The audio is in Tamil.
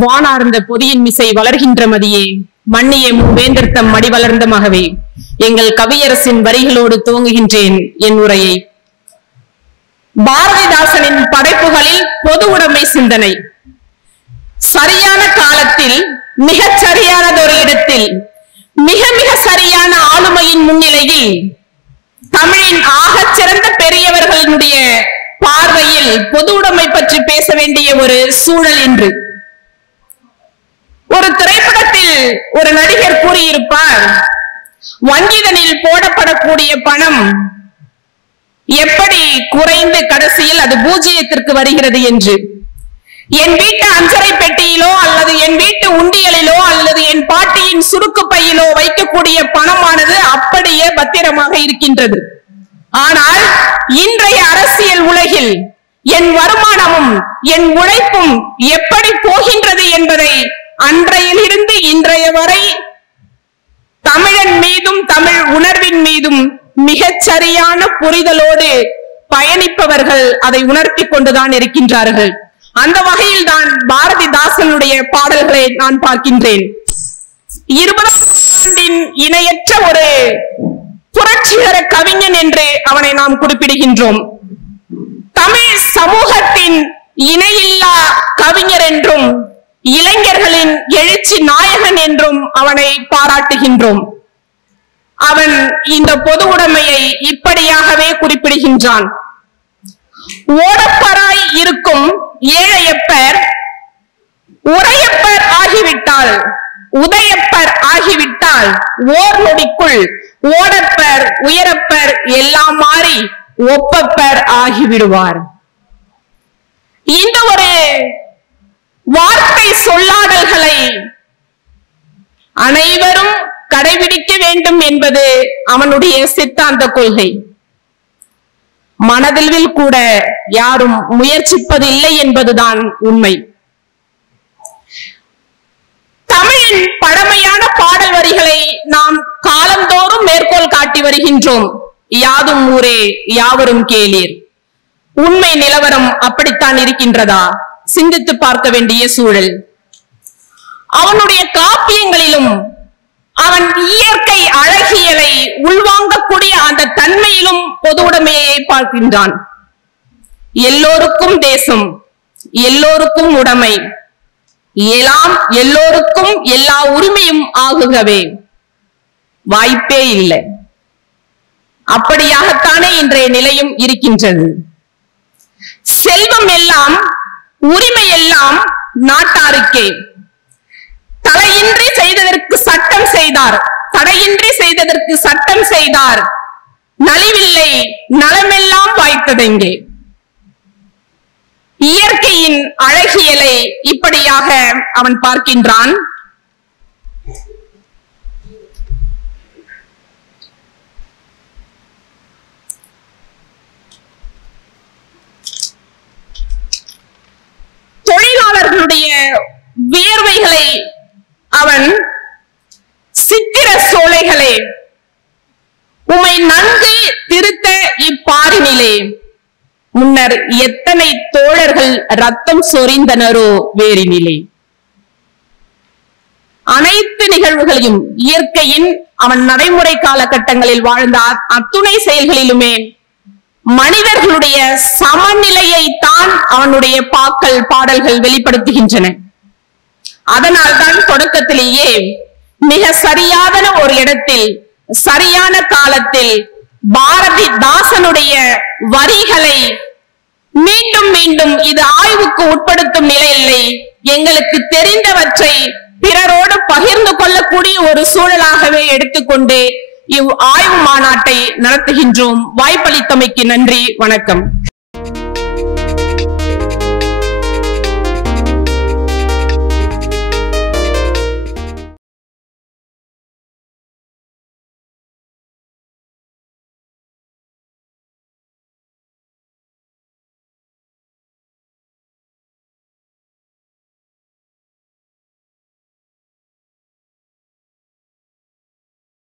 வானார்ந்த பொதியின் மிசை வளர்கின்ற மதியே, மண்ணிய வேந்தர்த்தம் மடி வளர்ந்த மகவே, எங்கள் கவியரசின் வரிகளோடு துவங்குகின்றேன் என் உரையை. பாரதிதாசனின் படைப்புகளில் பொது உடைமை சிந்தனை. சரியான காலத்தில் மிகச் சரியானதொரு இடத்தில் மிக மிக சரியான ஆளுமையின் முன்னிலையில் தமிழின் ஆகச் சிறந்த பெரியவர்களுடைய பார்வையில் பொது உடைமை பற்றி பேச வேண்டிய ஒரு சூழல் இன்று. ஒரு திரைப்படத்தில் ஒரு நடிகர் கூறியிருப்பார், வங்கிதனில் போடப்படக்கூடிய பணம் எப்படி குறைந்து கடைசியில் அது பூஜ்ஜியத்திற்கு வருகிறது என்று. என் வீட்டு அஞ்சரை பெட்டியிலோ அல்லது என் வீட்டு உண்டியலிலோ அல்லது என் பாட்டியின் சுருக்கு பையிலோ வைக்கக்கூடிய பணமானது அப்படியே பத்திரமாக இருக்கின்றது. ஆனால் இன்றைய அரசியல் உலகில் என் வருமானமும் என் உழைப்பும் எப்படி போகின்றது என்பதை அன்றையிலிருந்து இன்றைய வரை தமிழன் மீதும் தமிழ் உணர்வின் மீதும் மிகச் சரியான புரிதலோடு பயணிப்பவர்கள் அதை உணர்த்தி கொண்டுதான் இருக்கின்றார்கள். அந்த வகையில் தான் பாரதிதாசனுடைய பாடல்களை நான் பார்க்கின்றேன். 20ஆம் நூற்றாண்டின் இணையற்ற ஒரு புரட்சிகர கவிஞன் என்று அவனை நாம் குறிப்பிடுகின்றோம். தமிழ் சமூகத்தின் இணையில்லா கவிஞர் என்றும் இளைஞர்களின் எழுச்சி நாயகன் என்றும் அவனை பாராட்டுகின்றோம். அவன் இந்த பொது உடைமையை இப்படியாகவே குறிப்பிடுகின்றான். ஓடப்பராய் இருக்கும் ஏழையப்பர் உரையப்பர் ஆகிவிட்டால், உதயப்பர் ஆகிவிட்டால் ஓர் நொடிக்குள் ஓடப்பர் உயரப்பர் எல்லாம் மாறி ஒப்பப்பர் ஆகிவிடுவார். இந்த ஒரு வார்த்தை சொல்லாடல்களை அனைவரும் கடைபிடிக்க வேண்டும் என்பது அவனுடைய சித்தாந்த கொள்கை. மனதில் கூட யாரும் முயற்சிப்பதில்லை என்பதுதான் உண்மை. தமிழின் பழமையான பாடல் வரிகளை நாம் காலந்தோறும் மேற்கோள் காட்டி வருகின்றோம். யாதும் ஊரே யாவரும் கேளீர். உண்மை நிலவரம் அப்படித்தான் இருக்கின்றதா? சிந்தித்து பார்க்க வேண்டிய சூழல். அவனுடைய காப்பியங்களிலும் அவன் இயற்கை அழகியலை உள்வாங்கக்கூடிய அந்த தன்மையிலும் பொது உடைமையை பார்க்கின்றான். எல்லோருக்கும் தேசம், எல்லோருக்கும் உடைமை, எல்லாம் எல்லோருக்கும் எல்லா உரிமையும் ஆகுகவே வாய்ப்பே இல்லை. அப்படியாகத்தானே இன்றைய நிலையும் இருக்கின்றது. செல்வம் எல்லாம் உரிமை எல்லாம் நாட்டாருக்கே. தலையின்றி செய்ததற்கு சட்டம் செய்தார், தடையின்றி செய்ததற்கு சட்டம் செய்தார், நலிவில்லை நலமெல்லாம் வாய்த்ததெங்கே. இயற்கையின் அழகியலை இப்படியாக அவன் பார்க்கின்றான். தொழிலாளர்களுடைய வியர்வைகளை அவன் சித்திர சோலைகளே உமை நன்கு திருத்த இப்பாரினிலே முன்னர் எத்தனை தோழர்கள் ரத்தம் சொரிந்தனரோ வேறினிலே. அனைத்து நிகழ்வுகளையும் இயற்கையின் அவன் நடைமுறை காலகட்டங்களில் வாழ்ந்த அத்துணை செயல்களிலுமே மனிதர்களுடைய சமநிலையை தான் அவனுடைய பாடல்கள் வெளிப்படுத்துகின்றன. அதனால் தான் தொடக்கத்திலேயே மிக சரியான ஒரு இடத்தில் சரியான காலத்தில் பாரதிதாசனுடைய வரிகளை மீண்டும் மீண்டும் இது ஆய்வுக்கு உட்படுத்தும் நிலையில்லை, எங்களுக்கு தெரிந்தவற்றை பிறரோடு பகிர்ந்து கொள்ளக்கூடிய ஒரு சூழலாகவே எடுத்துக்கொண்டு இவ் ஆய்வு மாநாட்டை நடத்துகின்றோம். வாய்ப்பளித்தமைக்கு நன்றி, வணக்கம்.